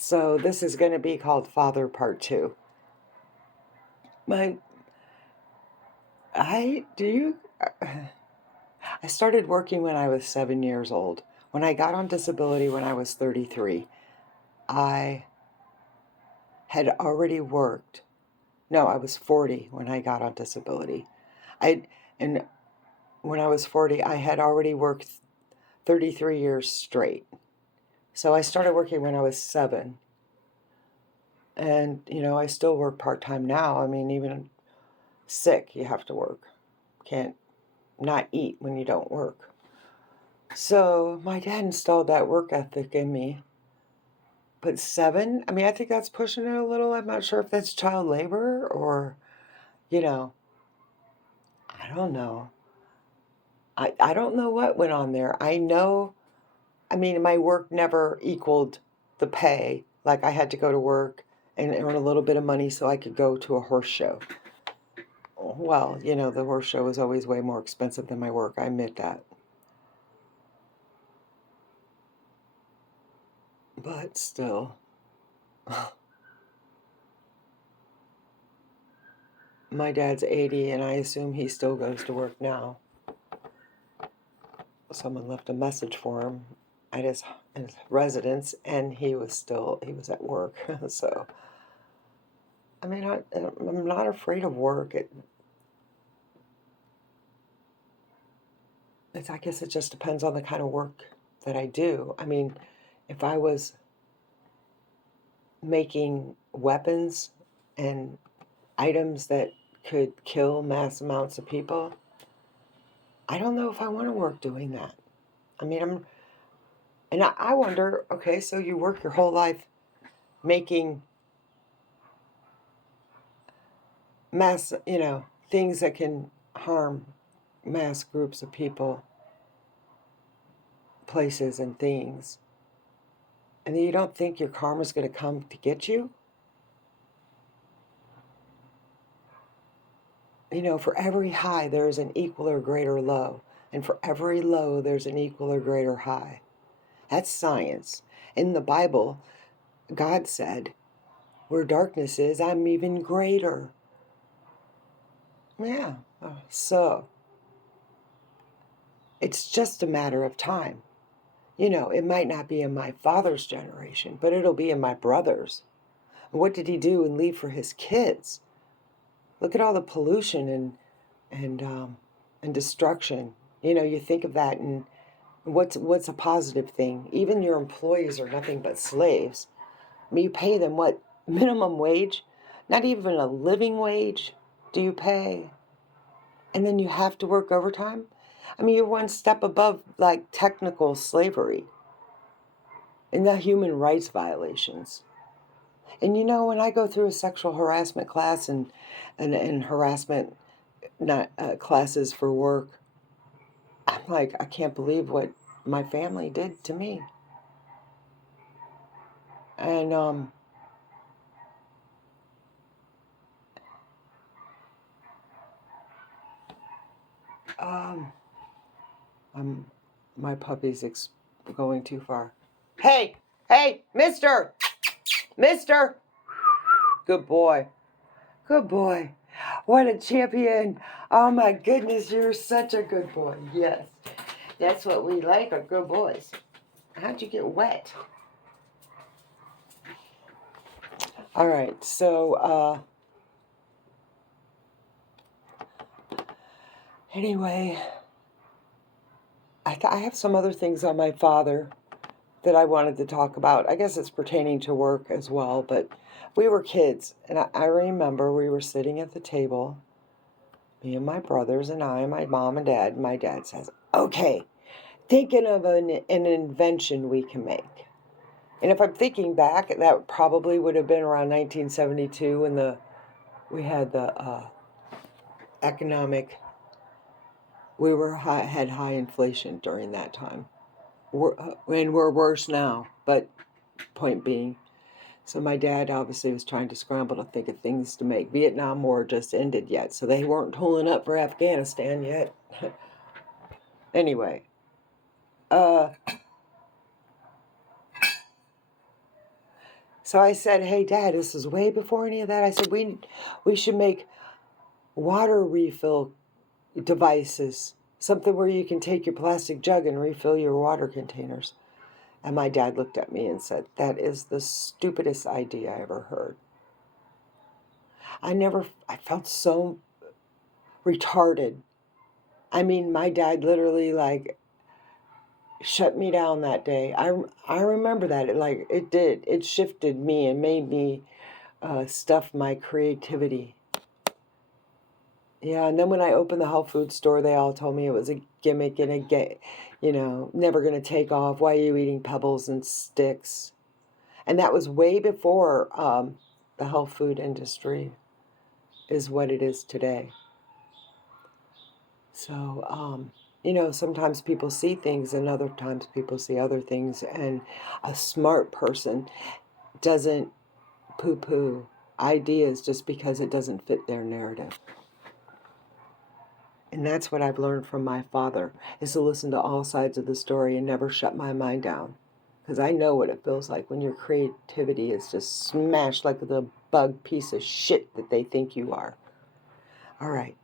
So this is going to be called Father Part 2. My, I, do you, I started working when I was 7 years old. When I got on disability when I was 33, I had already worked. No, I was 40 when I got on disability. And when I was 40, I had already worked 33 years straight. So I started working when I was 7. And, I still work part-time now. I mean, even sick, you have to work. Can't not eat when you don't work. So my dad installed that work ethic in me. But 7, I mean, I think that's pushing it a little. I'm not sure if that's child labor or, I don't know. I don't know what went on there. I mean, my work never equaled the pay. Like I had to go to work and earn a little bit of money so I could go to a horse show. Well, the horse show was always way more expensive than my work. I admit that. But still, my dad's 80 and I assume he still goes to work now. Someone left a message for him at his residence and he was at work. So, I mean, I'm not afraid of work. I guess it just depends on the kind of work that I do. I mean, if I was making weapons and items that could kill mass amounts of people, I don't know if I want to work doing that. I mean, I wonder, okay, so you work your whole life making mass, things that can harm mass groups of people, places, and things. And then you don't think your karma's going to come to get you? For every high, there is an equal or greater low. And for every low, there's an equal or greater high. That's science. In the Bible, God said, where darkness is, I'm even greater. Yeah. So, it's just a matter of time. It might not be in my father's generation, but it'll be in my brother's. What did he do and leave for his kids? Look at all the pollution and destruction. You think of that, and what's a positive thing? Even your employees are nothing but slaves. I mean, you pay them what? Minimum wage? Not even a living wage do you pay? And then you have to work overtime? I mean, you're one step above like technical slavery and the human rights violations. And when I go through a sexual harassment class and harassment classes for work, I'm like, I can't believe what my family did to me. And my puppy's going too far. Hey, mister! Mister! Good boy. Good boy. What a champion. Oh my goodness, you're such a good boy. Yes. That's what we like, are good boys. How'd you get wet? All right, so, anyway, I have some other things on my father that I wanted to talk about. I guess it's pertaining to work as well, but we were kids, and I remember we were sitting at the table, me and my brothers and I, my mom and dad. My dad says, okay, thinking of an invention we can make. And if I'm thinking back, that probably would have been around 1972 when we had the economic, had high inflation during that time. And we're worse now, but point being. So my dad obviously was trying to scramble to think of things to make. Vietnam War just ended yet, so they weren't pulling up for Afghanistan yet. Anyway, So I said, hey, Dad, this is way before any of that. I said, we should make water refill devices, something where you can take your plastic jug and refill your water containers. And my dad looked at me and said, that is the stupidest idea I ever heard. I felt so retarded. I mean, my dad literally like shut me down that day. I remember that. It did. It shifted me and made me stuff my creativity. Yeah, and then when I opened the health food store, they all told me it was a gimmick and never going to take off. Why are you eating pebbles and sticks? And that was way before the health food industry is what it is today. So, sometimes people see things and other times people see other things. And a smart person doesn't poo-poo ideas just because it doesn't fit their narrative. And that's what I've learned from my father, is to listen to all sides of the story and never shut my mind down. Because I know what it feels like when your creativity is just smashed like the bug piece of shit that they think you are. All right.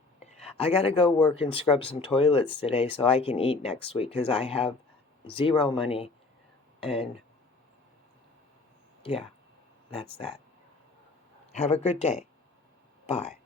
I got to go work and scrub some toilets today so I can eat next week because I have zero money. And yeah, that's that. Have a good day. Bye.